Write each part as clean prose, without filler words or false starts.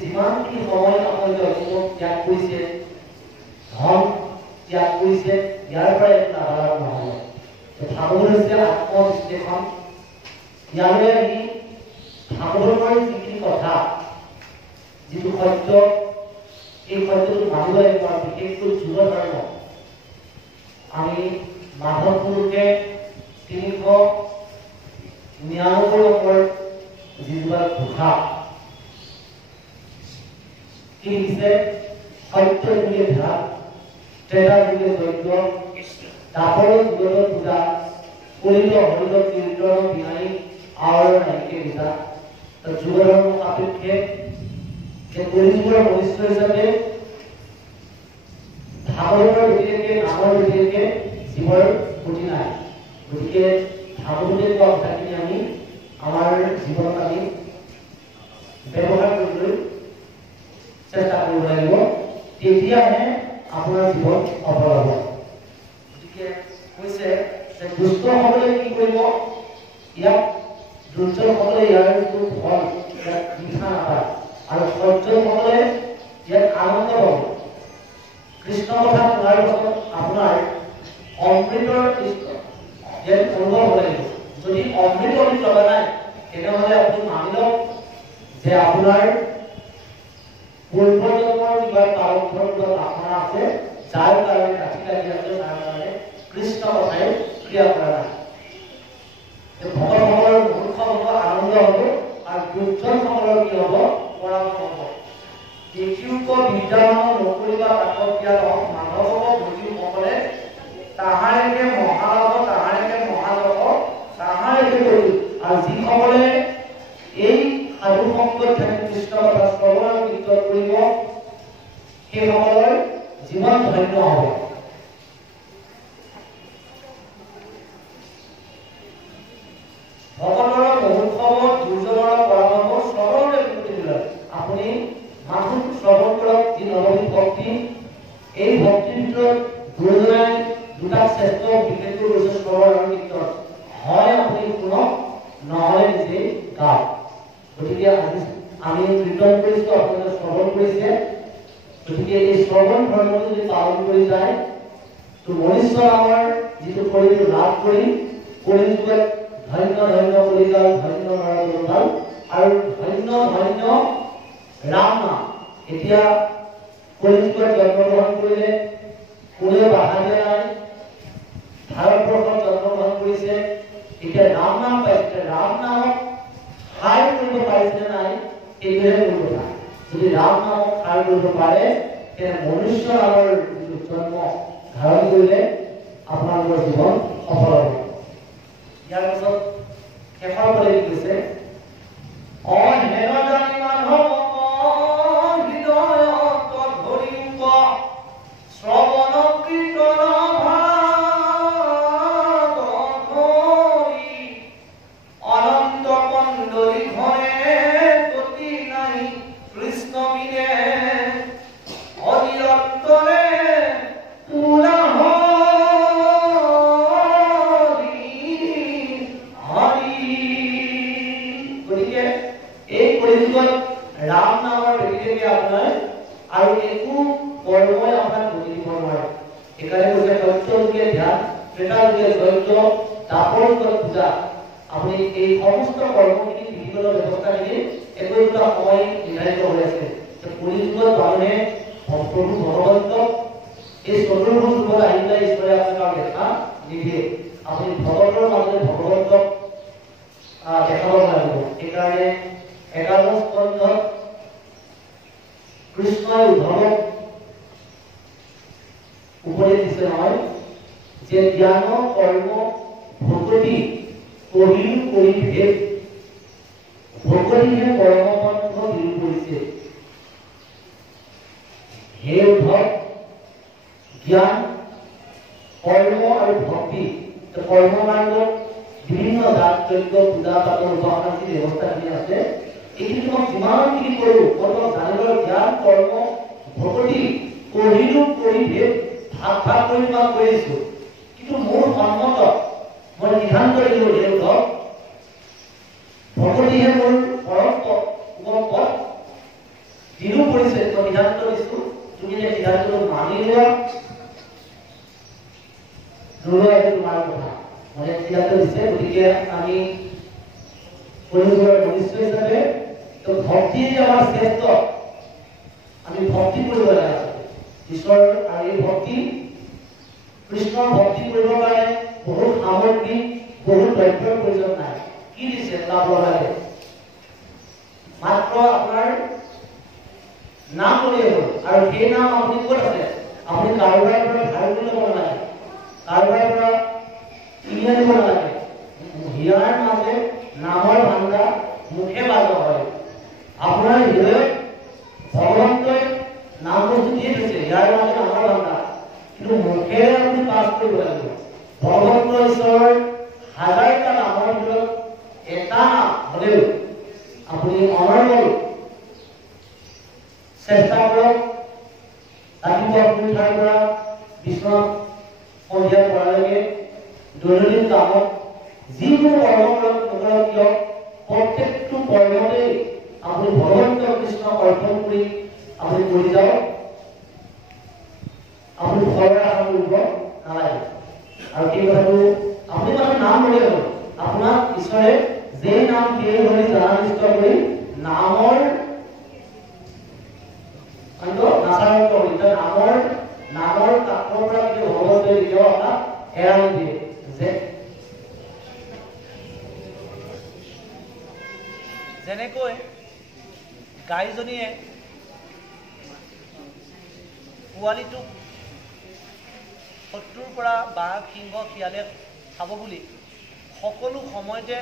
যিমানখিনি সময় আপোনালোকে অসীমত ত্যাগ কৰিছে ধন ত্যাগ কৰিছে, ইয়াৰ পৰা একো লাভালাভ নহ'ব। ভাগৱত হৈছে আত্মবিশ্লেষণ। ইয়াৰে আমি ভাগৱতৰ যিখিনি কথা, যিটো সত্য, এই সত্যটো মানিব লাগিব। বিশেষকৈ যুৱ ধৰ্ম আমি মাধৱ গুৰুকে 399 নম্বৰ যিবিলাক ঘোষা কি লিখিছে, সত্য যুগে ধ্যান, ত্ৰেতা যুগে যজ্ঞ, দাপৰ যুগত পূজা, কলিত হৰিত কীৰ্তন বিনাই আৱৰ নাইকে গীতা। যুগ ধৰ্ম সাপেক্ষে যে কলিযুগৰ মনুষ্য হিচাপে ভাগৱতৰ ব্যতিৰেকে, নামৰ ব্যতিৰেকে জীৱৰ গতি নাই। গতিকে ভাগৱতে কোৱা কথাখিনি আমি আমাৰ জীৱনত আমি ব্যৱহাৰ কৰিবলৈ চেষ্টা কৰিব লাগিব, তেতিয়াহে আপোনাৰ জীৱন সফল হ'ব। গতিকে কৈছে যে দুষ্টসকলে কি কৰিব, ইয়াক দুষ্টসকলে ইয়াৰ যিটো ফল ইয়াক মিঠা নাপায়, আৰু সজ্জনসকলে ইয়াক আনন্দ পাব। কৃষ্ণ কথা শুনাৰ পাছত আপোনাৰ অমৃতৰ ইয়াত অনুভৱ হ'ব লাগিব। যদি অমৃত আপুনি লগা নাই, তেনেহ'লে আপুনি মানি লওক যে আপোনাৰ পূৰ্বজন্মৰ কিবা কাৰকধৰ কিবা বাসনা আছে, যাৰ কাৰণে ৰাতি লাগি আছে, যাৰ কাৰণে কৃষ্ণ কথাই ক্ৰিয়া কৰা নাই। ভকতসকলৰ মূৰ্খ হ'ব, আনন্দ হ'ব, আৰু দুৰ্জনসকলৰ কি হ'ব, পৰাভৱ হ'ব। দেখিওক বিদ্যামান নকৰিবা কাকতীয়া মাধৱক বুজিসকলে, তাহাৰেকে মহালাভ, তাহাৰেকে মহালাভ, তাহাৰেকে কৰি। আৰু যিসকলে এই সাধু সংগত থাকি কৃষ্ণ কথা শ্ৰৱণ আৰু কীৰ্তন কৰিব, সেইসকলৰ জীৱন ধন্য হ'ব। ভকতৰ মুমুক্ষৱ, দুৰ্জনৰ পৰাভৱ, শ্ৰৱণৰে মুক্তি লয়। আপুনি মাথো শ্ৰৱণ কৰক, যি নৱমী ভক্তি। এই ভক্তিৰ ভিতৰত গুৰুজনাই দুটা শ্ৰেষ্ঠ বিশেষকৈ কৈছে শ্ৰৱণ আৰু কীৰ্তন। হয় আপুনি শুনক, নহ'লে নিজেই গাওক। গতিকে আজি আমি কীৰ্তন কৰিছো, আপোনালোকে শ্ৰৱণ কৰিছে। গতিকে এই শ্ৰৱণ ধৰ্মটো যদি পালন কৰি যায়, তো মনুষ্য আমাৰ যিটো শৰীৰটো লাভ কৰি কলিযুগত ধন্য ধন্য কলিকাল, ধন্য নৰকাল, আৰু ধন্য ধন্য ৰাম নাম। এতিয়া কলিযুগত জন্মগ্ৰহণ কৰিলে কোনেও বাধা দিয়া নাই, ভাৰতবৰ্ষত জন্মগ্ৰহণ কৰিছে, এতিয়া ৰাম নাম পাইছে। ৰাম নামক সাৰ কৰিব পাৰিছে নাই, এইটোহে মূল কথা। যদি ৰাম নামক সাৰ কৰিব পাৰে, তেনে মনুষ্য নামৰ যিটো জন্ম ধাৰণ কৰিলে আপোনালোকৰ জীৱন সফল হ'ব। ইয়াৰ পাছত শেষৰ পদে কি কৈছে, অহেন জানি মাধৱ হৃদয়ত ধৰিব, শ্ৰৱণ কীৰ্তন ভাগ ধৰি, অনন্ত কন্দলি ঘৰে গতি নাই, কৃষ্ণ বিনে অবিৰন্তৰে পুৰা ৰাম নামৰ ব্যক্তিকে আপোনাৰ আৰু একো কৰ্মই আপোনাক গতি দিব নোৱাৰে। সেইকাৰণে কৈছে সত্য যুগে ধ্যান, ত্ৰেতা যুগে যজ্ঞ, দাপৰ যুগত পূজা। আপুনি এই সমস্ত কৰ্মখিনি বিধিগত ব্যৱস্থাখিনি একো এটা সময় নিৰ্ধাৰিত হৈ আছে। কলিযুগত মানুহে প্ৰভু ভগৱন্তক এই চতুৰ্ভুজ যুগত আহি পেলাই ঈশ্বৰে আপোনাক দেখা নিদিয়ে। আপুনি ভগৱতৰ মাজতে ভগৱন্তক দেখাব লাগিব। সেইকাৰণে একাদশ স্কন্ধত কৃষ্ণই উদ্ধৱক উপদেশ দিছে নহয় যে জ্ঞান কৰ্ম ভকতি কৰিও কৰি ভেদ, ভকতিহে পৰমপন্থ দিল কৰিছে। হে উদ্ধৱ, জ্ঞান কৰ্ম আৰু ভক্তি, কৰ্ম মাৰ্গত বিভিন্ন দান যজ্ঞ পূজা পাতল উপাসনা যি ব্যৱস্থাখিনি আছে, এইখিনি মই যিমানখিনি কৰোঁ, মই তোমাক জানিবৰ জ্ঞান কৰ্ম ভকতি কৰিলো কৰি ভেদ ভাগ ভাগ কৰি তোমাক কৰিছো। কিন্তু মোৰ সন্মত মই সিদ্ধান্ত দিলোঁ, হে উদ্ধৱ, ভকতিহে মোৰ পৰম পথ, দিনো কৰিছে। মই সিদ্ধান্ত দিছো, তুমি এই সিদ্ধান্তটো মানি লোৱা। দুৰ্গা তোমাৰ কথা মানে ইয়াতে দিছে। গতিকে আমি পৰিবাৰৰ মনুষ্য হিচাপে তো ভক্তি আমাৰ শ্ৰেষ্ঠ, আমি ভক্তি কৰিব লাগে ঈশ্বৰ। আৰু এই ভক্তি কৃষ্ণৰ ভক্তি কৰিবৰ কাৰণে বহুত সামগ্ৰী বহুত দ্ৰব্যৰ প্ৰয়োজন নাই। কি দিছে লাভ লগালে মাত্ৰ আপোনাৰ নাম ল'লেই হ'ল। আৰু সেই নাম আপুনি ক'ত আছে? আপুনি কাৰোবাৰ পৰা ধাৰ কৰি ল'ব নালাগে, কাৰোবাৰ পৰা কিনি আনিব নালাগে। হিয়াৰ মাজে নামৰ ভাণ্ডাৰ মুখে বাজ হয়। আপোনাৰ হৃদয়ত ভগৱন্তই নাম বস্তু দিয়ে থৈছে, ইয়াৰ মাজে নামৰ ভাণ্ডাৰ, কিন্তু মুখেৰে আপুনি পাঠ কৰিব লাগিব। ভগৱন্ত ঈশ্বৰৰ হাজাৰটা নামৰ ভিতৰত এটা নাম হ'লেও আপুনি অনৰ্গল চেষ্টা কৰক। ৰাতিপুৱা শুই উঠাৰ পৰা বিশ্বনাথ সন্ধিয়া পৰালৈকে দৈনন্দিন কামত যিকোনো কৰ্ম নকৰক কিয় প্ৰত্যেকটো কৰ্মতেই আপুনি ভগৱন্ত কৃষ্ণক অৰ্পণ কৰি আপুনি কৰি যাওক। আপুনি ফলৰ আশা কৰিব নালাগে। আৰু সেই কথাটো আপুনি মানে নাম ল'লে হ'ল। আপোনাক ঈশ্বৰে যে নাম দিয়ে বুলি জানিষ্ট কৰি নামৰ নামৰ কাষৰ পৰা ভগৱন্তই দিলেও আপোনাক এৰাল দিয়ে। যে যেনেকৈ গাইজনীয়ে পোৱালিটোক শত্ৰুৰ পৰা বাঘ সিংহ শিয়ালে খাব বুলি সকলো সময়তে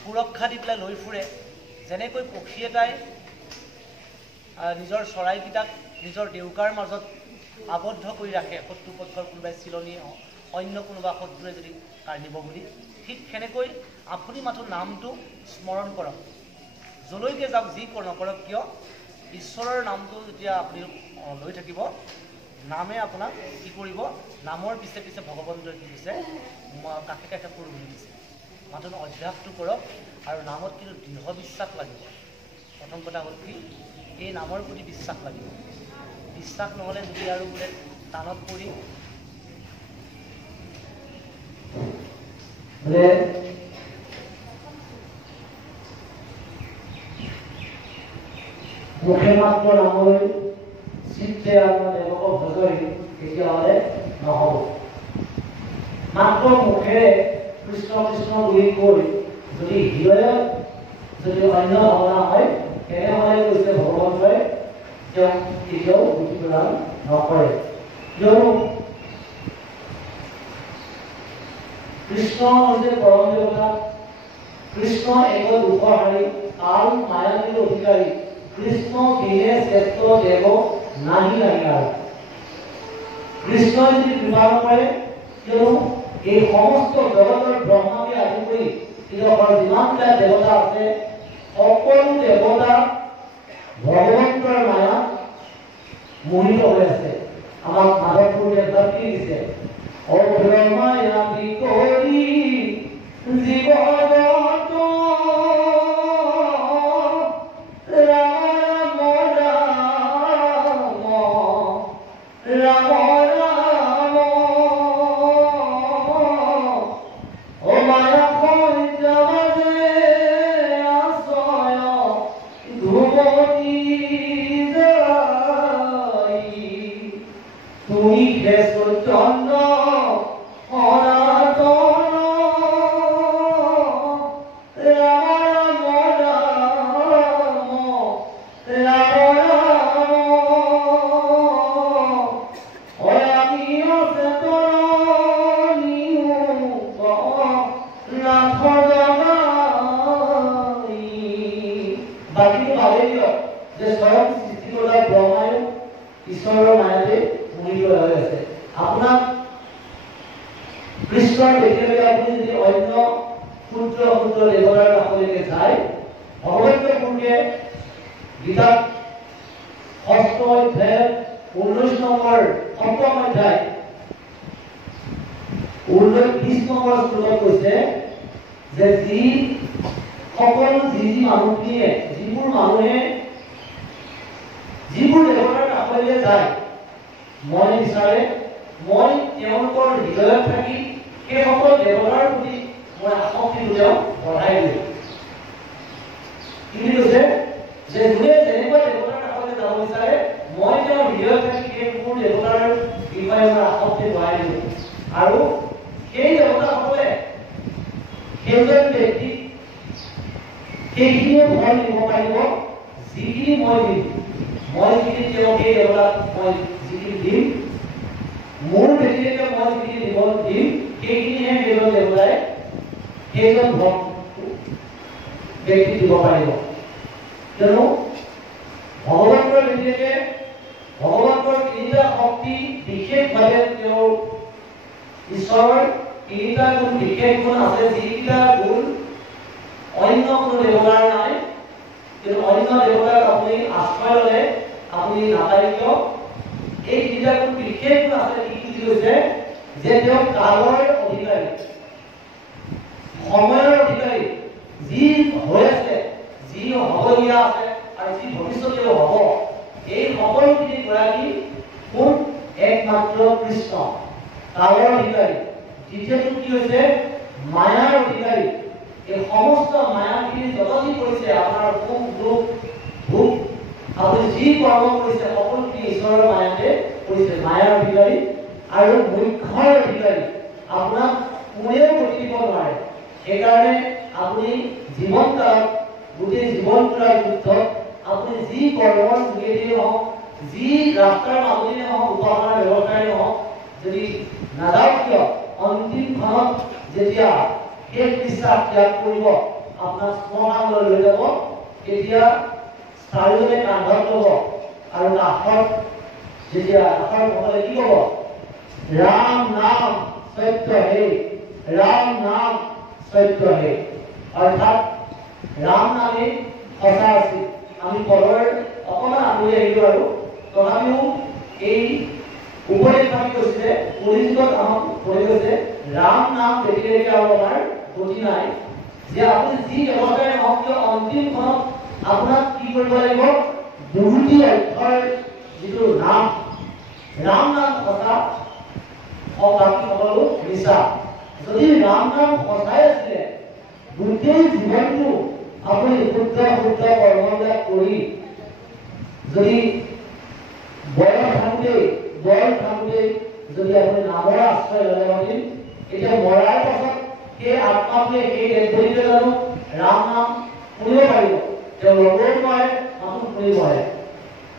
সুৰক্ষা দি পেলাই লৈ ফুৰে, যেনেকৈ পক্ষী এটাই নিজৰ চৰাইকেইটাক নিজৰ ডেউকাৰ মাজত আবদ্ধ কৰি ৰাখে শত্ৰুপক্ষৰ কোনোবাই চিলনি অন্য কোনোবা শত্ৰুৱে যদি কাঢ়িব বুলি, ঠিক সেনেকৈ আপুনি মাথো নামটো স্মৰণ কৰক। যলৈকে যাওক যি নকৰক কিয় ঈশ্বৰৰ নামটো যেতিয়া আপুনি লৈ থাকিব, নামে আপোনাক কি কৰিব, নামৰ পিছে পিছে ভগৱন্তই কি দিছে কাষে কাষে ফুৰ বুলি দিছে। মাথো অভ্যাসটো কৰক। আৰু নামত কিন্তু দৃঢ় বিশ্বাস লাগিব। প্ৰথম কথা হ'ল কি, এই নামৰ প্ৰতি বিশ্বাস লাগিব। বিশ্বাস নহ'লে যদি আৰু বোলে টানত পৰি মুখে মাত্ৰ নামলৈ চিত্তে আপোনাৰ দেৱক ভজৰি তেতিয়াহ'লে নহ'ব। মাত্ৰ মুখেৰে কৃষ্ণ কৃষ্ণ বুলি কৈ যদি হৃদয়ত যদি অন্য ভাৱনা হয় তেনেহ'লে কৈছে ভগৱন্তই তেওঁক কেতিয়াও বুদ্ধি প্ৰদান নকৰে। কিয়নো কৃষ্ণ হৈছে পৰম দেৱতা, কৃষ্ণ এক দুখহাৰী কাল মায়াবীৰ অধিকাৰী, কৃষ্ণ দিনে শ্ৰেষ্ঠ দেৱ নাহি নাহি। আৰু কৃষ্ণই যদি কৃপা নকৰে, কিয়নো এই সমস্ত জগতৰ ব্ৰহ্মাকে আদি কৰি যিমানবিলাক দেৱতা আছে সকলো দেৱতা ভগৱন্তৰ মায়াত মোহিত হৈ আছে। আমাক মাধৱপুৰ দেৱতাক কি দিছে? অভ্ৰমায়া বিকৰি জীৱজগত ৰাম ৰাম ৰাম ও মায়া সঞ্জমে আশ্ৰয় ধুমতি যাই তুমি হেছো চন্দ্ৰ ঈশ্বৰৰ মায়াতে মোহিত হৈ আছে। আপোনাক কৃষ্ণৰ দেখিলে আপুনি যদি অন্য ক্ষুদ্ৰ ক্ষুদ্ৰ দেৱতাৰ কাষলৈকে যায়, ভগৱন্ত পুৰুষে গীতাত 6ষ্ঠ অধ্যায় 19 নম্বৰ 7ম অধ্যায় 20 নম্বৰ শ্লোকত কৈছে যে যিবোৰ মানুহে যিবোৰ দেৱতাৰ কাষলৈ যায় মই বিচাৰে মই তেওঁলোকৰ হৃদয়ত থাকি সেই সকল দেৱতাৰ প্ৰতি মই আসক্তিটো তেওঁ বঢ়াই দিওঁ। কি কৈছে যে যোনে যেনেকুৱা দেৱতাৰ কাষলৈ যাব বিচাৰে মই তেওঁৰ হৃদয়ত থাকি সেই মোৰ দেৱতাৰ বিষয়ে মই আসক্তি বঢ়াই দিওঁ আৰু সেই দেৱতাসকলে সেইজন ব্যক্তিক সেইখিনিয়ে ফল দিব পাৰিব যিখিনি মই দিম। মই যিখিনি তেওঁক সেই দেৱতাক মই যিখিনি দিম মোৰ ব্যক্তিগত মই যিখিনি দিব দিম সেইখিনিহে সেইজন দেৱতাই সেইজন ব্যক্তি দিব পাৰিব। কিয়নো ভগৱন্তৰ ব্যক্তিকে ভগৱন্তৰ তিনিটা শক্তি বিশেষভাৱে তেওঁৰ ঈশ্বৰৰ তিনিটা গুণ বিশেষ গুণ আছে যিকেইটা গুণ অন্য কোনো দেৱতাৰ নাই। কিন্তু অন্য দেৱতাক আপুনি আশ্ৰয় ল'লে আপুনি নাপায় কিয় এই তিনিটা গুণ বিশেষ গুণ আছে। কি কৈছে যে তেওঁ কালৰ অধিকাৰী সময়ৰ অধিকাৰী যি হৈ আছে যি হ'বলগীয়া আছে আৰু যি ভৱিষ্যতেও হ'ব এই সকলোখিনি গৰাকী কোন একমাত্ৰ কৃষ্ণ কালৰ অধিকাৰী। দ্বিতীয়টো কি হৈছে মায়াৰ অধিকাৰী। এই সমস্ত মায়াখিনি যতনি কৰিছে আপোনাৰ সুখ দুখ ভোগ আপুনি যি কৰ্ম কৰিছে সকলোখিনি ঈশ্বৰৰ মায়াতে কৰিছে মায়াৰ অধিকাৰী। আৰু মুখ্যৰ অধিকাৰী আপোনাক কোনেও গতি দিব নোৱাৰে। সেইকাৰণে আপুনি জীৱনকালত গোটেই জীৱনকালৰ যুদ্ধত আপুনি যি কৰ্মৰ যোগেদি নহওক যি ৰাস্তাৰ মাজেদি নহওক উপাসনাৰ ব্যৱস্থাৰে নহওক যদি নাযাওক কিয় অন্তিম ক্ষণত যেতিয়া শেষ বিশ্বাস ত্যাগ কৰিব আপোনাক শ্মশানলৈ লৈ যাব তেতিয়া চাৰিজনে কান্ধত ল'ব আৰু কাষত যেতিয়া কাষৰ সকলে কি ক'ব ৰাম নাম সত্য হে ৰাম নাম সত্য হে। অৰ্থাৎ ৰাম নামে সঁচা আছিল। আমি পদৰ অকণমান আঁতৰি আহিলো আৰু তথাপিও এই উপদেশ আমি কৈছে কলিযুগত আমাক কৈ গৈছে ৰাম নাম ব্যতিৰেকে আৰু আমাৰ গতি নাই। যে আপুনি যি ব্যৱস্থাৰে নহওক কিয় অন্তিম ক্ষণত আপোনাক কি কৰিব লাগিব বহুতি অক্ষৰ যিটো নাম ৰাম নাম সঁচা বাকী সকলো মিছা। যদি ৰাম নাম সঁচাই আছিলে গোটেই জীৱনটো আপুনি শুদ্ধ শুদ্ধ কৰ্মবিলাক কৰি যদি বয়স থাকোঁতে যদি আপুনি নামৰ আশ্ৰয় ল'লে পাৰিম এতিয়া মৰাৰ পাছত সেই আত্মাটোৱে সেই দেহটোৱে জানো ৰাম নাম শুনিব পাৰিব। তেওঁ ল'বও নোৱাৰে মানুহ শুনিব পাৰে।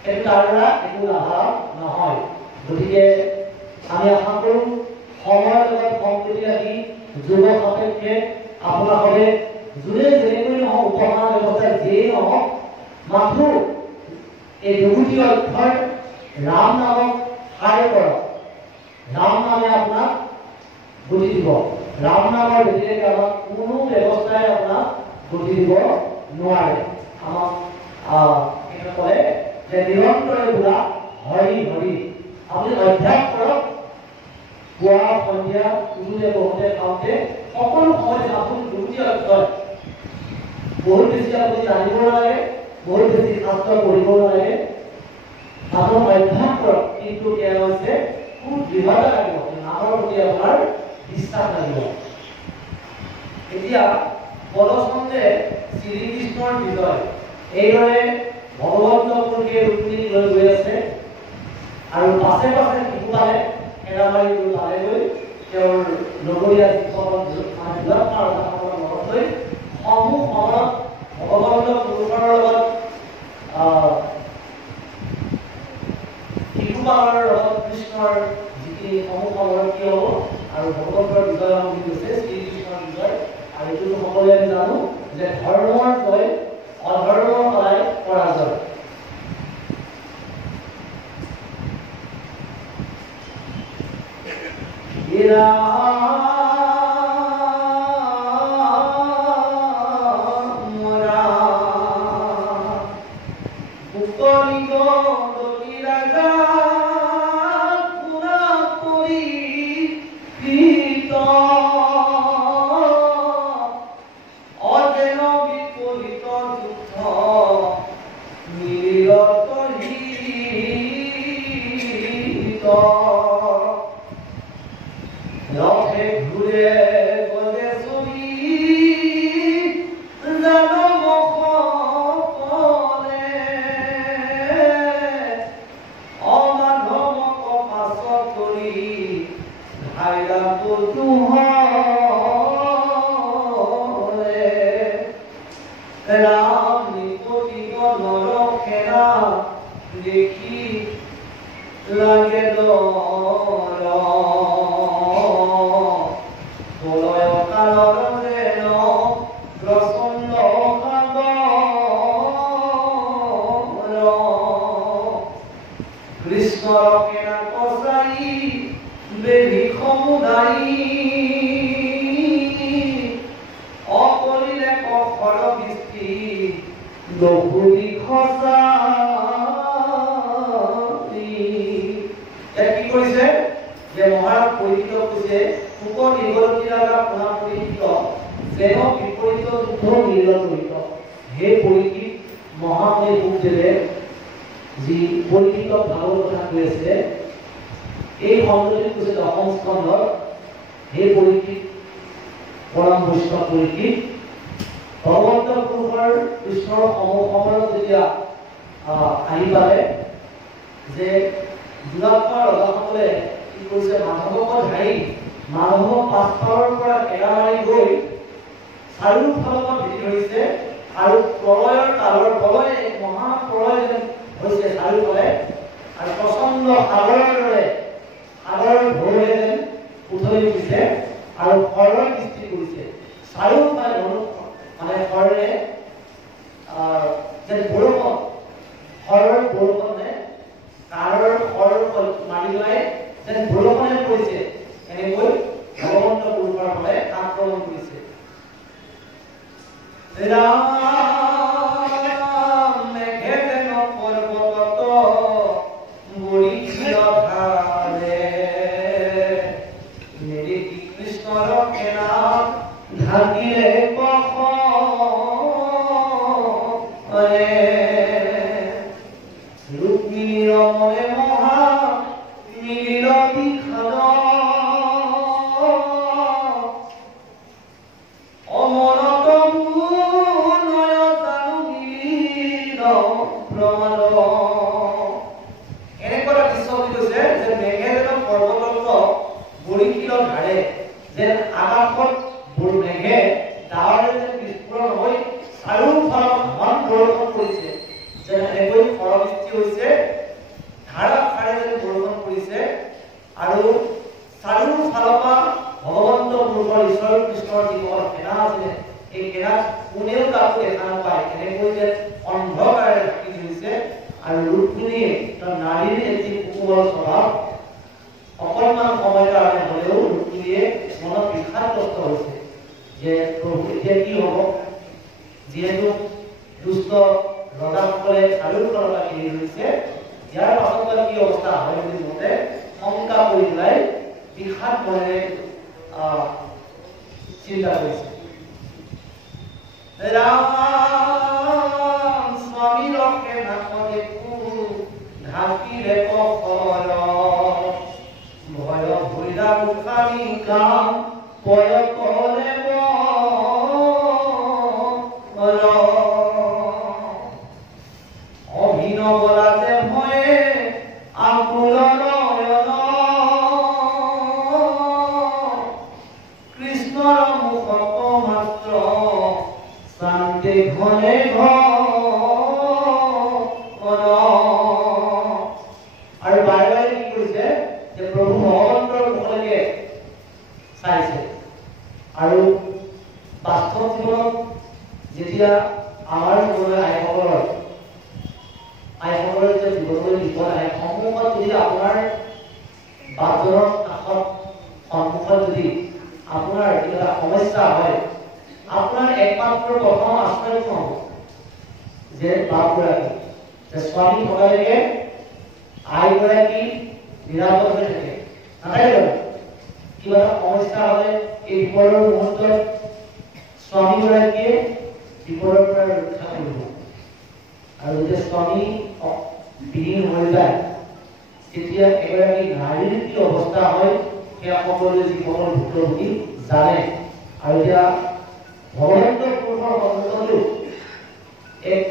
সেইটো তাৰ দ্বাৰা একো লাভ নহয়। গতিকে আমি আশা কৰোঁ সময়ৰ লগত সংগতি ৰাখি যুৱ সাপেক্ষে আপোনালোকে যোনে যেনেকৈ নহওক উপাসনা ব্যৱস্থা যিয়েই নহওক মাথো এই দুগুটি অক্ষৰ ৰাম নামক সাৰ কৰক। ৰাম নামে আপোনাক গতি দিব। ৰাম নামৰ ব্যতিৰেকে আমাক কোনো ব্যৱস্থাই আপোনাক গতি দিব নোৱাৰে। আমাক কয় যে নিৰন্তৰে বোলা হৰি হৰি আপুনি অভ্যাস কৰক। পুৱা সন্ধিয়া উঠোতে বহোতে খাওঁতে সকলো সময়তে আপুনি দুগুটি অক্ষৰ বহুত বেছি আপুনি জানিব নালাগে বহুত বেছি শাস্ত্ৰ পঢ়িব নালাগে মানুহ অভ্যাস কৰক। কিন্তু এয়া হৈছে খুব দৃঢ়তা লাগিব নামৰ প্ৰতি আপোনাৰ বিশ্বাস লাগিব। এতিয়া পদস্কন্ধে শ্ৰীকৃষ্ণৰ বিজয় এইদৰে ভগৱন্ত পুৰুষে ৰুক্মিণী লৈ গৈ আছে আৰু পাছে পাছে শিশু পালে এৰামাৰি পালেগৈ তেওঁৰ লগৰীয়া যিসকল মনত লৈ সমূহ সময়ত ভগৱন্ত পুৰুষৰ লগত শিশুপালৰ লগত কৃষ্ণৰ যিখিনি সমূহ সময়ত কি হ'ব আৰু ভগৱন্তৰ বিজয় বুলি কৈছে শ্ৰীকৃষ্ণৰ বিজয়। আৰু এইটো সকলোৱে আমি জানো যে ধৰ্মৰ জয় অধৰ্ম সদায় পৰাজয়। ৰথে ঘূৰে গজে চলি জানমসকলে অমাধৱক পাছত কৰি ঘাইৰা পতুহলে ৰাম নিপতিব নৰখেৰা দেখি লাগে প্ৰলয় কালৰ যেন প্ৰচণ্ড সাগৰ কৃষ্ণৰ সেনা কচাই বেলি সমুদায়ী অকলিলে কখৰ বৃষ্টি লঘুৰি খচা কি কৰিছে যে মহাৰাজ পৰিচিত কৈছে সুখ নিগলতিৰা পুনা পৰিচিত যেন বিপৰীত যুদ্ধ নিৰ্লজৰিত হে পৰিচিত মহামণি ভূপদেৱে যি পৰিচিত ভাগৰ কথা কৈ আছে এই সংগঠিত কৈছে দশম স্কন্ধৰ হে পৰিচিত পৰম বৈষ্ণৱ পৰিচিত ভগৱন্ত পুৰুষৰ কৃষ্ণৰ সমৰত যেতিয়া আহি পালে যে যুগাত্মা ৰজাসকলে কি কৰিছে মাধৱক ধাৰি মাধৱক পাছফালৰ পৰা এৰা মাৰি গৈ চাৰিওফালৰ পৰা ভিৰি ধৰিছে আৰু প্ৰলয়ৰ কালৰ প্ৰলয় এক মহাপ্ৰলয় যেন হৈছে চাৰিওফালে আৰু প্ৰচণ্ড সাগৰৰ দৰে সাগৰৰ ঢৌৱে যেন উঠলি উঠিছে আৰু খৰৰ সৃষ্টি কৰিছে চাৰিওফালে মানে খৰে যেন বৰষুণ খৰৰ বৰষুণে কাৰৰ খৰ মাৰি লৈ যেন বৰষুণে পৰিছে এনেকৈ ভগৱন্ত পুৰুষৰ ফালে আক্ৰমণ কৰিছে ৰাম মেঘে যেন পৰ্বতত মৰিছিল ধাৰে মেৰি কৃষ্ণৰ সেনা ঢাকিলে ৰুক্মিণীৰ মনে মহা মিলিল বিষাদ অমনত নয় জানু মিলিল প্ৰমাদ এনেকুৱা দৃশ্য বুলি কৈছে যে মেঘে যেন পৰ্বতত বৰিশিল ধাৰে যেন আকাশত মেঘে ডাৱৰে যেন বিস্ফোৰণ হৈ চাৰিওফালৰ ঘন বৰষুণ পৰিছে যেন এনেকৈ খৰবৃষ্টি হৈছে ধাৰাসাৰে যেন বৰষুণ পৰিছে আৰু চাৰিওফালৰ পৰা ভগৱন্ত পুৰুষৰ ঈশ্বৰ কৃষ্ণৰ যিসকল সেনা আছিলে এই সেনাত কোনেও কাকো দেখা নাপায় এনেকৈ যেন অন্ধকাৰে ঢাকি ধৰিছে আৰু ৰুক্মিণীয়ে নাৰীৰ এটি কুকুৰৰ স্বভাৱ অকণমান সময়ৰ কাৰণে হ'লেও ৰুক্মিণীয়ে মনত বিষাদগ্ৰস্ত হৈছে যে প্ৰভু এতিয়া কি হ'ব যিহেতু দুষ্ট ৰজাসকলে চাৰিওফালৰ পৰা ঘেৰি ধৰিছে ইয়াৰ পাছত কি অৱস্থা হয় বুলি মতে শংকা কৰি পেলাই বিষাদ মনেৰে চিন্তা কৰিছে ৰাম স্বামী ৰক্ষে নাকতে ঢাকিলে কখৰ ভয় ভৈৰা মুখানি কাম পয় কৰে অভিনবলাতে ভয়ে আকুল নয়ন কৃষ্ণৰ মুখক মাত্ৰ শান্তি ঘনে আৰু বাৰে বাৰে কি কৰিছে যে প্ৰভু ভগৱন্তৰ মুখলৈকে চাইছে আৰু বাস্তৱ জীৱনত যেতিয়া আমাৰ জীৱনৰ আইসকলৰ যে জীৱনলৈ বিপদ আহে সন্মুখত যদি আপোনাৰ বাটৰ কাষত সন্মুখত যদি আপোনাৰ কিবা সমস্যা হয় আপোনাৰ একমাত্ৰ প্ৰথম আশ্ৰয় হ'ব যে বাপগৰাকী যে স্বামী থকালৈকে আইগৰাকী নিৰাপদ হৈ থাকে নাথাকে জানো কিবা এটা সমস্যা হ'লে এই বিপদৰ মুহূৰ্তত স্বামীগৰাকীয়ে বিপদৰ পৰা ৰক্ষা কৰিব আৰু যদি স্বামী বিলীন হৈ যায় তেতিয়া এগৰাকী নাৰীৰ কি অৱস্থা হয় সেয়া সকলোৱে জীৱনৰ ভুক্তভোগী জানে। আৰু এতিয়া ভগৱন্ত পুৰুষৰ সন্মুখতো এক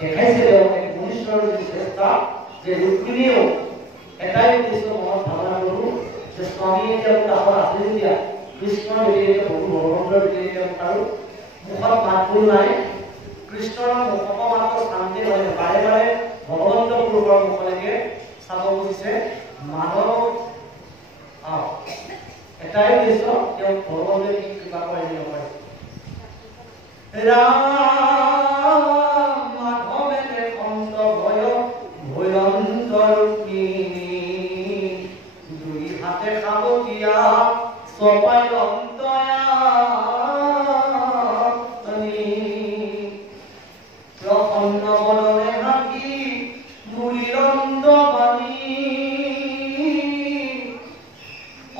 দেখাইছে এক মনুষ্যৰ চেষ্টা যে ৰুক্মিণীয়েও এটাই উদ্দেশ্য মনত ভাৱনা কৰোঁ যে স্বামীয়ে তেওঁৰ কাষত আছে যেতিয়া কৃষ্ণৰ ব্যতিৰেকে ভগৱন্তৰ ব্যতিৰেকে আৰু মুখত মাতবোৰ নাই, কৃষ্ণৰ মুখত মাত্ৰ শান্তি নহয়, বাৰে বাৰে ভগৱন্ত পুৰুষৰ মুখলৈকে চাব খুজিছে। মাধৱ এটাই উদ্দেশ্য তেওঁ ভগৱন্তে কি কৃপা কৰে নকৰে। ৰাম মাধৱে দেখন্ত ভয় ভয়ন্ত ৰুক্মিণী, দুই হাতে খাবতীয়া চপাই প্ৰসন্ন বদনে হাকি মুৰিৰন্দ বাণী,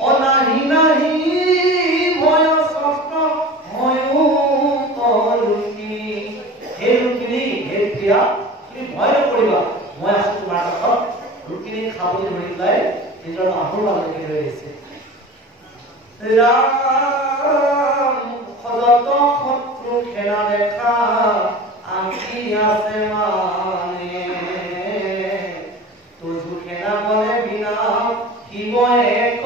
অনাহি নাহি ভয় সস্ত হয়ো ৰুক্মিণী। হে ৰুক্মিণী, হে প্ৰিয়া, তুমি ভয় নকৰিবা, মই আছো তোমাৰ কাষত। ৰুক্মিণীক খাবলৈ ধৰি পেলাই নিজৰ বাহুৰ মাজলৈকে লৈ আহিছে। ৰাম সদত শত্ৰু খেলা দেখা আঁকি আছে মানে, তোজু খেলা বলে বিনা শিৱ এক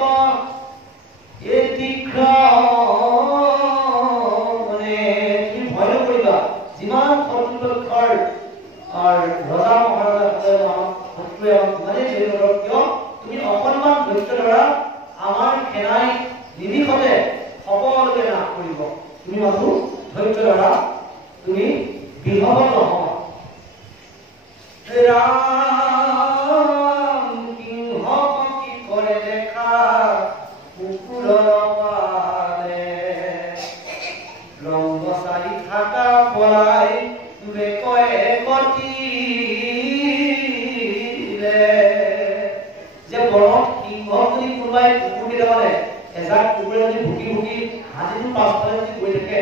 এতিক্ৰ, মানে তুমি ভয় নকৰিবা, যিমান শত্ৰুপক্ষৰ ৰজা মহাৰজা শত্ৰুৱে যিমানেই জয়ী নকৰক কিয় তুমি অকণমান ধৈৰ্য ধৰা, আমাৰ সেনাই নিমিষতে সকলোকে নাশ কৰিব। তুমি মাথো ধৈৰ্য ধৰা, তুমি বিহব নহয়। ৰাম সিংহ কি কৰে দেখা কুকুৰৰ পালে, ৰংগ চাৰি থাকা পৰাই বেকয়ে কটিলে। যে বনত সিংহ যদি কোনোবাই কুকুৰ কেইটামানে এজাক কুকুৰে যদি ভুকি ভুকি হাতীটোৰ পাছফালে যদি গৈ থাকে,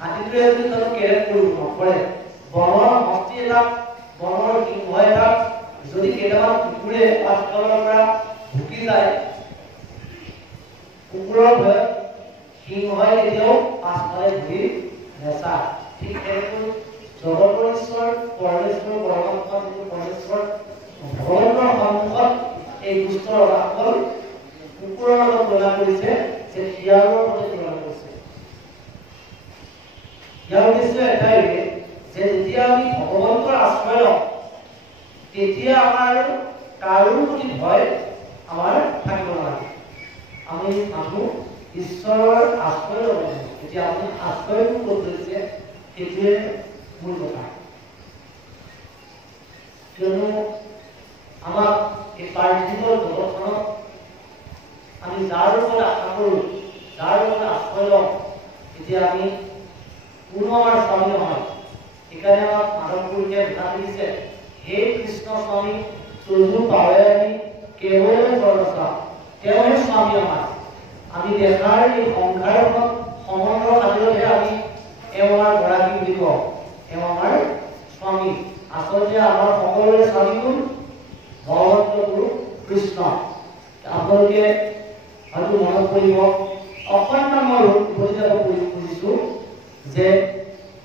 হাতীটোৱে যদি তাক কেৰেট কৰিব নকৰে, বনৰ হস্তি এটাক বনৰ সিংহ এটাক যদি কেইটামান কুকুৰে পাছফালৰ পৰা ভুকি যায়, কুকুৰৰ ভয়ত সিংহই কেতিয়াও পাছফালে ঘূৰি নেচায়। ঠিক তেনেকৈ জগতৰ ঈশ্বৰ পৰমেশ্বৰ পৰমাত্মা যিটো পৰমেশ্বৰ ভগৱানৰ সন্মুখত এই দুষ্ট ৰজাসকল কুকুৰৰ লগত তুলনা কৰিছে, যে শিয়ালৰ সৈতে তুলনা কৰিছে। ইয়াৰ উদ্দেশ্য এটাই যে যেতিয়া আমি ভগৱন্তৰ আশ্ৰয় লওঁ তেতিয়া আমাৰ কাৰো প্ৰতি ভয় আমাৰ থাকিব নালাগে। আমি মানুহ ঈশ্বৰৰ আশ্ৰয় ল'ব লাগিব। এতিয়া আপুনি আশ্ৰয়টো ক'ত লৈছে সেইটোৱে মূল কথা। কিয়নো আমাক এই পাৰ্থিৱ জগতখনত আমি যাৰ ওপৰত আশা কৰোঁ, যাৰ ওপৰত আশ্ৰয় লওঁ, এতিয়া আমি কোনো আমাৰ স্বামী নহয়। সেইকাৰণে আমাক মাধৱ পুৰুষে বুজা দিছে, হে কৃষ্ণ স্বামী তোজো পাৱে আমি কেৱল বৰচা, তেওঁহে স্বামী আমাৰ। আমি দেখাৰ এই সংসাৰখনত সমগ্ৰ খাতিৰতহে আমি এওঁ আমাৰ গৰাকী বুলি কওঁ, এওঁ আমাৰ স্বামী। আচলতে আমাৰ সকলোৰে স্বামী কোন? ভগৱন্ত পুৰুষ কৃষ্ণ। আপোনালোকে হয়তো মনত পৰিব, অকণমান মই উভতি যাব খুজিছো যে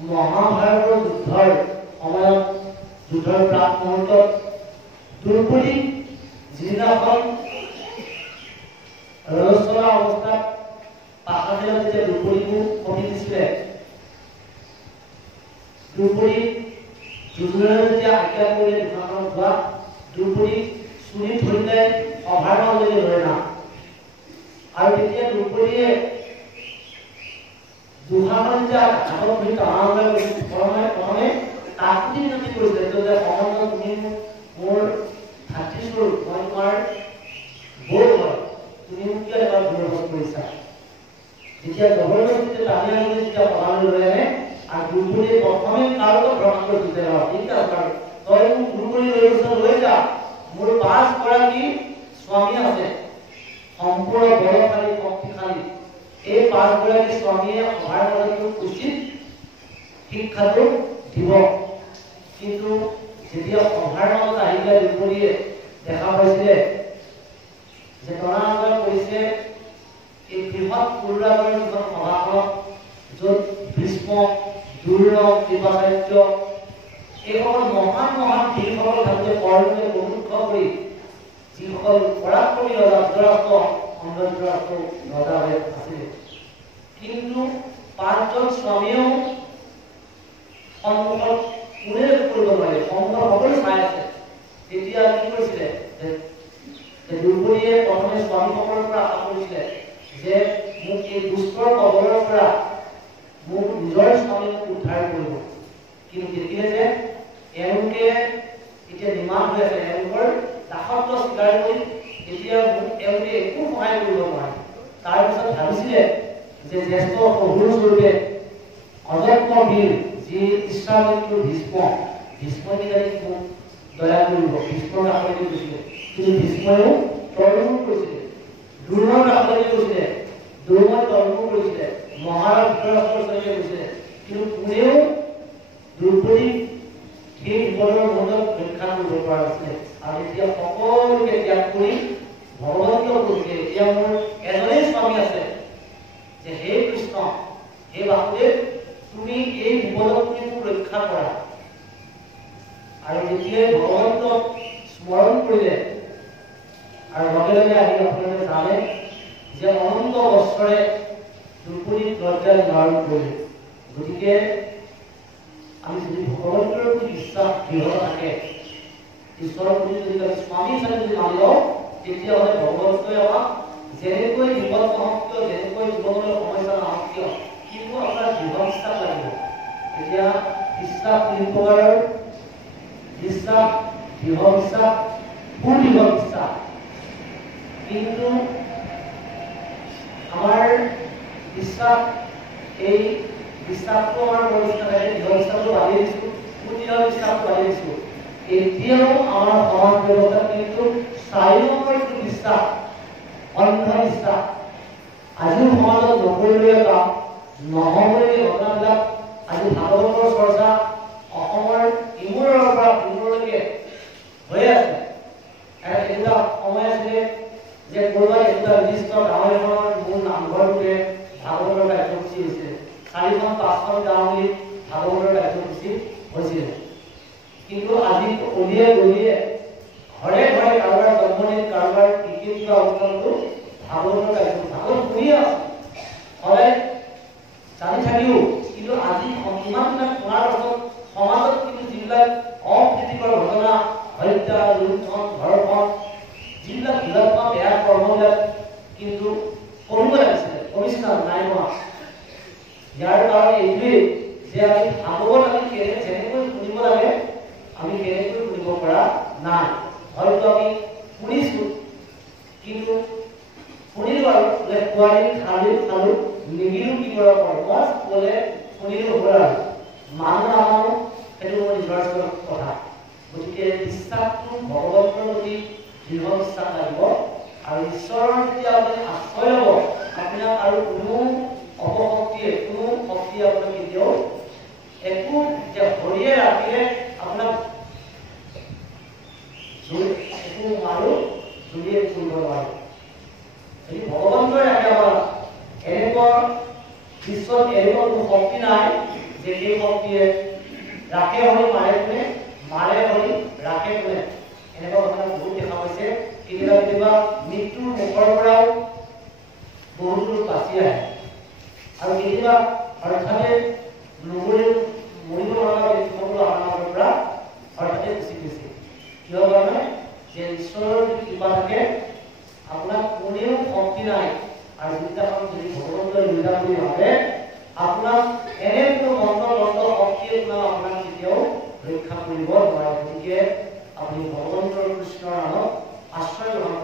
মহাভাৰতৰ যুদ্ধৰ সময়ত, যুদ্ধৰ প্ৰাক মুহূৰ্তত দ্ৰৌপদীক যিদিনাখন ৰজস্বলা অৱস্থাত পাশাখেলত যেতিয়া দ্ৰৌপদীকো সতি দিছিলে, দ্ৰৌপদীক দুৰ্যোধনে যেতিয়া আজ্ঞা কৰিলে দুঃশাসনত যোৱা, দ্ৰৌপদীক চুৰিত ধৰিলে সভাৰ মাজলৈকে ধৰে না। আৰু তেতিয়া দ্ৰৌপদীয়ে দুঃশাসন যেতিয়া হাতত ধৰি টানালৈ গৈছিল, প্ৰথমে তাকুতি বিনতি কৰিছিলে যে সমগ্ৰ তুমি মোৰ ভাতৃস্বৰূপ, মই তোমাৰ বৌ হয়, তুমি মোক কিয় এবাৰ জবৰদস্তি কৰিছা। যেতিয়া জবৰদস্তিতে টানি আনিলে যেতিয়া পঢ়ালৈ লৈ আনে, আৰু দ্ৰৌপদীয়ে প্ৰথমে তাৰ লগত ভ্ৰমণ কৰিছিলে, ঠিক আছে তই মোক দ্ৰৌপদী লৈ যা, মোৰ 5 গৰাকী স্বামী আছে, সম্পূৰ্ণ বলশালী শক্তিশালী। এই 5 গৰাকী স্বামীয়ে সভাৰ মাজত উচিত শিক্ষাটো দিব। কিন্তু যেতিয়া সভাৰ মাজত আহি পেলাই দুপৰীয়ে দেখা পাইছিলে যে তৰানগৰ কৰিছে এই বৃহৎ পুৰুৰাগৰ যিখন সভাখনত য'ত ভীষ্ম, দুৰ্ণ, কৃপাচাৰ্য এইসকল মহান মহান বীৰসকল থাকোঁতে কৰ্ণে অনুগ্ৰহ কৰি যিসকল পৰাক্ৰমী ৰজা ধৃতৰাষ্ট্ৰ অংগধৃতৰাষ্ট্ৰ ৰজা হৈ আছিলে, কিন্তু পাঁচজন স্বামীয়েও সন্মুখত কোনে কৰিব নোৱাৰে, সন্মুখত সকলো চাই আছে। তেতিয়া কি কৰিছিলে দ্ৰৌপদীয়ে প্ৰথমে স্বামীসকলৰ পৰা আশা কৰিছিলে যে মোক এই দুষ্টৰ কবলৰ পৰা মোক নিজৰ স্বামীক উদ্ধাৰ কৰিব, কিন্তু দেখিলে যে এওঁলোকে এতিয়া নিৰ্মাণ হৈ আছে, এওঁলোকৰ দাসত্ব স্বীকাৰ কৰি এতিয়া এওঁলোকে একো সহায় কৰিব নোৱাৰে। তাৰপিছত ভাবিছিলে যে জ্যেষ্ঠ শহুৰ স্বৰূপে অযত্ন বীৰ যি বিশ্বামিত্ৰৰ ভীষ্মই কিজানি মোক দয়া কৰিব, ভীষ্মৰ কাষলৈকে গৈছিলে, কিন্তু ভীষ্ময়েও তৰ্জনী কৰিছিলে, দ্ৰোণৰ কাষলৈকে গৈছিলে, দ্ৰোণই তৰ্জনী কৰিছিলে, মহাৰাজ ধৃতৰাষ্ট্ৰৰ ওচৰলৈকে গৈছিলে, কিন্তু কোনেও দ্ৰৌপদীক সেই বিপদৰ মূৰত ৰক্ষা কৰিব পৰা নাছিলে। আৰু এতিয়া সকলোকে ত্যাগ কৰি ভগৱন্তক কৈছে, এতিয়া মোৰ এজনেই স্বামী আছে যে হে কৃষ্ণ, হে বাসুদেৱ, তুমি এই বিপদত তুমি মোক ৰক্ষা কৰা। আৰু যেতিয়াই ভগৱন্তক স্মৰণ কৰিলে আৰু লগে লগে আহি আপোনালোকে জানে যে অনন্ত বছৰে দ্ৰৌপদীক লজ্জা নিবাৰণ কৰিলে। গতিকে আমি যদি ভগৱন্তৰ প্ৰতি বিশ্বাস দৃঢ় থাকে, ঈশ্বৰৰ প্ৰতি যদি আমি স্বামী হিচাপে যদি মানি লওঁ, তেতিয়াহ'লে ভগৱন্তই আমাক যেনেকৈ বিপদ নহওক কিয়, যেনেকৈ জীৱনলৈ সমস্যা নহওক কিয়, কিন্তু আপোনাৰ দৃঢ় বিশ্বাস লাগিব। এতিয়া বিশ্বাস তিনি প্ৰকাৰৰ, বিশ্বাস, দৃঢ় বিশ্বাস, সুদৃঢ় বিশ্বাস। কিন্তু আমাৰ বিশ্বাস, এই বিশ্বাসটো আমাৰ পৰিষ্কাৰ থাকে, দৃঢ় বিশ্বাসটো বাঢ়ি দিছোঁ, সুদৃঢ় বিশ্বাসটো বাঢ়ি দিছোঁ। এতিয়াও আমাৰ সমাজ ব্যৱস্থাত কিন্তু চাৰিনম্বৰ যিটো বিশ্বাস, অন্ধবিশ্বাস, আজিও সমাজত নকৰিবলগীয়া কাম, নহ'বলগীয়া ঘটনাবিলাক আজি ভাগৱতৰ চৰ্চা অসমৰ ইমূৰৰ পৰা সিমূৰলৈকে হৈ আছে। এনেকুৱা সময় আছিলে যে ক'ৰবাত এনেকুৱা নিৰ্দিষ্ট গাঁও এখনৰ মূল নামঘৰটোতে ভাগৱতৰ কাৰ্যসূচী হৈছিলে, 4-5খন গাঁও মিলি ভাগৱতৰ কাৰ্যসূচী হৈছিলে। কিন্তু আজি অলিয়ে গলিয়ে ঘৰে ঘৰে কাৰোবাৰ জন্মদিন, কাৰোবাৰ বিশেষ কিবা অনুষ্ঠানটো ভাগৱতৰ কাৰ্যসূচী, ভাগৱত শুনি আছে সদায় জানি থাকিও, কিন্তু আজি ইমানবিলাক শুনাৰ পাছত সমাজত কিন্তু যিবিলাক অপ্ৰীতিকৰ ঘটনা, হত্যা, লুণ্ঠন, ধৰ্ষণ, যিবিলাক হিংসাত্মক বেয়া কৰ্মবিলাক কিন্তু কমিব লাগিছিলে, কমিছে নাই হোৱা। ইয়াৰ কাৰণ এইটোৱেই যে আমি ভাগৱত আমি যেনেকৈ শুনিব লাগে আমি কেনেকৈ শুনিব পৰা নাই। হয়তো আমি শুনিছোঁ, কিন্তু শুনিলোঁ আৰু বোলে খোৱালি খালো নিগিলো কি কৰা কৰ্ম বোলে শুনিলোঁ হ'ব আৰু মানুহ নামানো, সেইটো মোৰ নিজৰ কথা। গতিকে বিশ্বাসটো ভগৱন্তৰ প্ৰতি দৃঢ় বিশ্বাস লাগিব। আৰু ঈশ্বৰৰ যেতিয়া আপুনি আশ্ৰয় ল'ব, আপোনাক আৰু কোনো অপশক্তিয়ে, কোনো শক্তিয়ে আপোনাক কেতিয়াও একো যে হৰিয়ে ৰাতিয়ে আপোনাক একো নোৱাৰো, জুলিয়ে কৰিব নোৱাৰো। যদি ভগৱন্তই ৰাখে আমাৰ, এনেকুৱা বিশ্বত এনেকুৱা কোনো শক্তি নাই যে সেই শক্তিয়ে ৰাখে হৰি মাৰে কোনে, মাৰে হৰি ৰাখে কোনে। এনেকুৱা ঘটনা বহুত দেখা পাইছে। কেতিয়াবা কেতিয়াবা মৃত্যুৰ মুখৰ পৰাও বহুত লোক বাচি আহে, আৰু কেতিয়াবা হঠাতে মৰিব লগা ব্যক্তিসকলো আমাৰ পৰা হঠাতে গুচি গৈছে। কিহৰ কাৰণে? যে ঈশ্বৰৰ যদি কৃপা থাকে, আপোনাক কোনেও শক্তি নাই। আৰু যিদিনাখন যদি ভগৱন্তৰ লীলা বুলি ভাবে, আপোনাক এনে কোনো মন্ত্ৰ শক্তিয়ে আপোনাক কেতিয়াও ৰক্ষা কৰিব নোৱাৰে। গতিকে আপুনি ভগৱন্তৰ কৃষ্ণৰ নামত আশ্ৰয় গ্ৰহণ